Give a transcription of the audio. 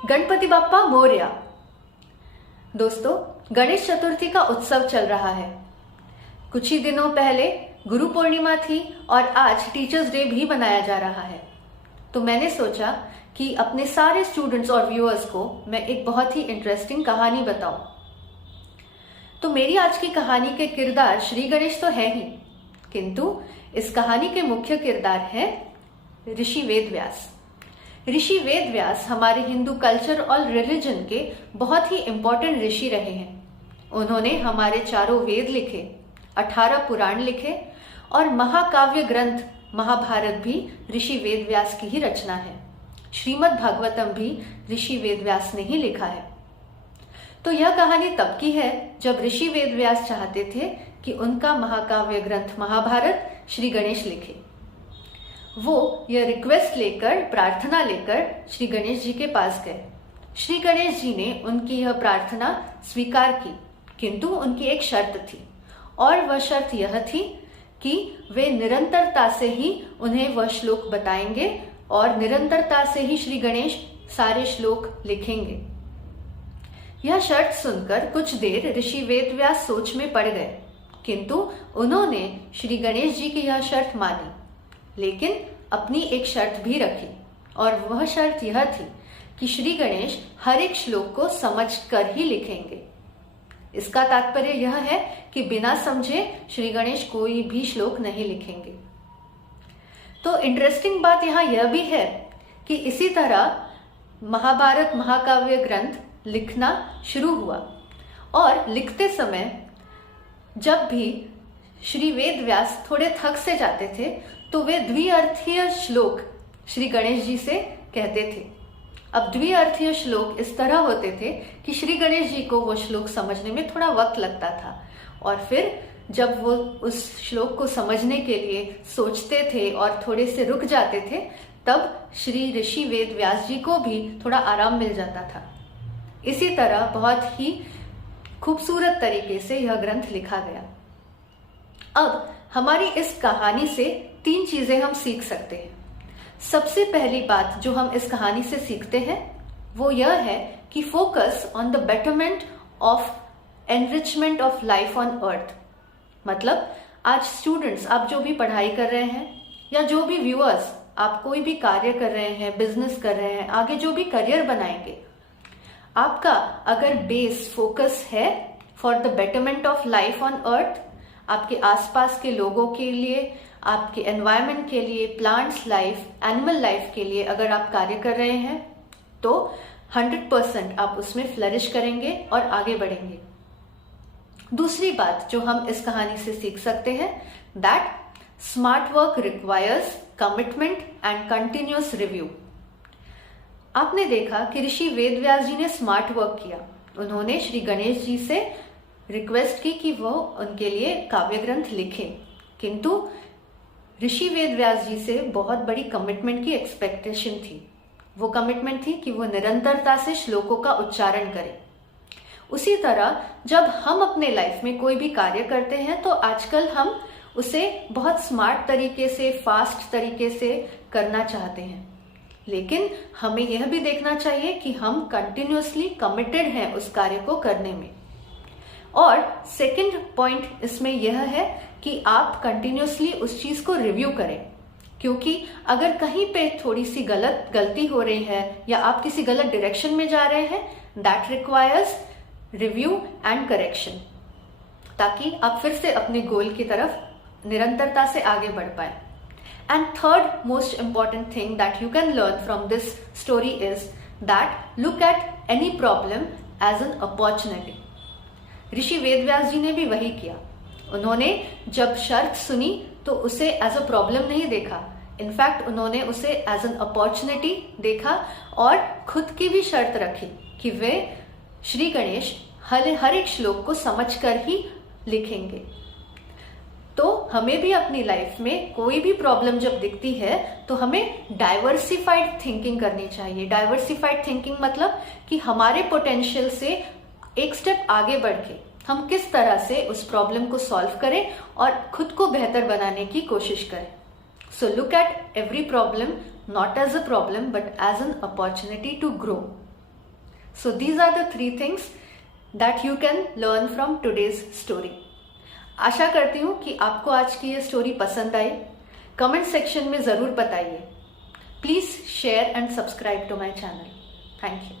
गणपति बाप्पा मोरया। दोस्तों, गणेश चतुर्थी का उत्सव चल रहा है। कुछ ही दिनों पहले गुरु पूर्णिमा थी और आज टीचर्स डे भी मनाया जा रहा है। तो मैंने सोचा कि अपने सारे स्टूडेंट्स और व्यूअर्स को मैं एक बहुत ही इंटरेस्टिंग कहानी बताऊं। तो मेरी आज की कहानी के किरदार श्री गणेश तो है ही, किंतु इस कहानी के मुख्य किरदार है ऋषि वेदव्यास। ऋषि वेदव्यास हमारे हिंदू कल्चर और रिलीजन के बहुत ही इंपॉर्टेंट ऋषि रहे हैं। उन्होंने हमारे चारों वेद लिखे, 18 पुराण लिखे और महाकाव्य ग्रंथ महाभारत भी ऋषि वेदव्यास की ही रचना है। श्रीमद् भागवतम भी ऋषि वेदव्यास ने ही लिखा है। तो यह कहानी तब की है जब ऋषि वेदव्यास चाहते थे कि उनका महाकाव्य ग्रंथ महाभारत श्री गणेश लिखे। वो यह रिक्वेस्ट लेकर, प्रार्थना लेकर श्री गणेश जी के पास गए। श्री गणेश जी ने उनकी यह प्रार्थना स्वीकार की, किंतु उनकी एक शर्त थी और वह शर्त यह थी कि वे निरंतरता से ही उन्हें वह श्लोक बताएंगे और निरंतरता से ही श्री गणेश सारे श्लोक लिखेंगे। यह शर्त सुनकर कुछ देर ऋषि वेदव्यास सोच में पड़ गए, किंतु उन्होंने श्री गणेश जी की यह शर्त मानी, लेकिन अपनी एक शर्त भी रखी और वह शर्त यह थी कि श्री गणेश हर एक श्लोक को समझकर ही लिखेंगे। इसका तात्पर्य यह है कि बिना समझे श्री गणेश कोई भी श्लोक नहीं लिखेंगे। तो इंटरेस्टिंग बात यहाँ यह भी है कि इसी तरह महाभारत महाकाव्य ग्रंथ लिखना शुरू हुआ और लिखते समय जब भी श्री वेदव्यास थोड़े थक से जाते थे तो वे द्विअर्थीय श्लोक श्री गणेश जी से कहते थे। अब द्विअर्थीय श्लोक इस तरह होते थे कि श्री गणेश जी को वो श्लोक समझने में थोड़ा वक्त लगता था और फिर जब वो उस श्लोक को समझने के लिए सोचते थे और थोड़े से रुक जाते थे, तब श्री ऋषि वेदव्यास जी को भी थोड़ा आराम मिल जाता था। इसी तरह बहुत ही खूबसूरत तरीके से यह ग्रंथ लिखा गया। अब हमारी इस कहानी से 3 चीजें हम सीख सकते हैं। सबसे पहली बात जो हम इस कहानी से सीखते हैं वो यह है कि focus on the betterment of enrichment of life on earth. मतलब आज स्टूडेंट्स, आप जो भी पढ़ाई कर रहे हैं या जो भी व्यूअर्स, आप कोई भी कार्य कर रहे हैं, बिजनेस कर रहे हैं, आगे जो भी करियर बनाएंगे, आपका अगर बेस फोकस है for the betterment of life on earth, आपके आसपास के लोगों के लिए, आपके एनवायरनमेंट के लिए, प्लांट्स लाइफ, एनिमल लाइफ के लिए अगर आप कार्य कर रहे हैं तो 100% आप उसमें फ्लरिश करेंगे और आगे बढ़ेंगे। दूसरी बात जो हम इस कहानी से सीख सकते हैं, that smart work requires commitment and continuous review. आपने देखा कि ऋषि वेदव्यास जी ने स्मार्ट वर्क किया। उन्होंने श्री गणेश जी से रिक्वेस्ट की कि वो उनके लिए काव्य ग्रंथ लिखें, किंतु ऋषि वेदव्यास जी से बहुत बड़ी कमिटमेंट की एक्सपेक्टेशन थी। वो कमिटमेंट थी कि वो निरंतरता से श्लोकों का उच्चारण करें। उसी तरह जब हम अपने लाइफ में कोई भी कार्य करते हैं तो आजकल हम उसे बहुत स्मार्ट तरीके से, फास्ट तरीके से करना चाहते हैं, लेकिन हमें यह भी देखना चाहिए कि हम कंटिन्यूअसली कमिटेड हैं उस कार्य को करने में। और सेकंड पॉइंट इसमें यह है कि आप कंटिन्यूअसली उस चीज को रिव्यू करें, क्योंकि अगर कहीं पे थोड़ी सी गलती हो रही है या आप किसी गलत डायरेक्शन में जा रहे हैं, that requires review and correction, ताकि आप फिर से अपने गोल की तरफ निरंतरता से आगे बढ़ पाए। And third most important thing that you can learn from this story is that look at any problem as an opportunity. Rishi Vedavyas ji ने भी वही किया। उन्होंने जब शर्त सुनी तो उसे एज अ प्रॉब्लम नहीं देखा, इनफैक्ट उन्होंने उसे एज एन अपॉर्चुनिटी देखा और खुद की भी शर्त रखी कि वे श्री गणेश हर एक श्लोक को समझकर ही लिखेंगे। तो हमें भी अपनी लाइफ में कोई भी प्रॉब्लम जब दिखती है तो हमें डाइवर्सिफाइड थिंकिंग करनी चाहिए। डाइवर्सिफाइड थिंकिंग मतलब कि हमारे पोटेंशियल से एक स्टेप आगे बढ़ के हम किस तरह से उस प्रॉब्लम को सॉल्व करें और खुद को बेहतर बनाने की कोशिश करें। So look at every problem not as a problem but as an opportunity to grow. So these are the 3 things that you can learn from today's story. आशा करती हूँ कि आपको आज की ये स्टोरी पसंद आई. कमेंट सेक्शन में ज़रूर बताइए. Please share and subscribe to my channel. Thank you.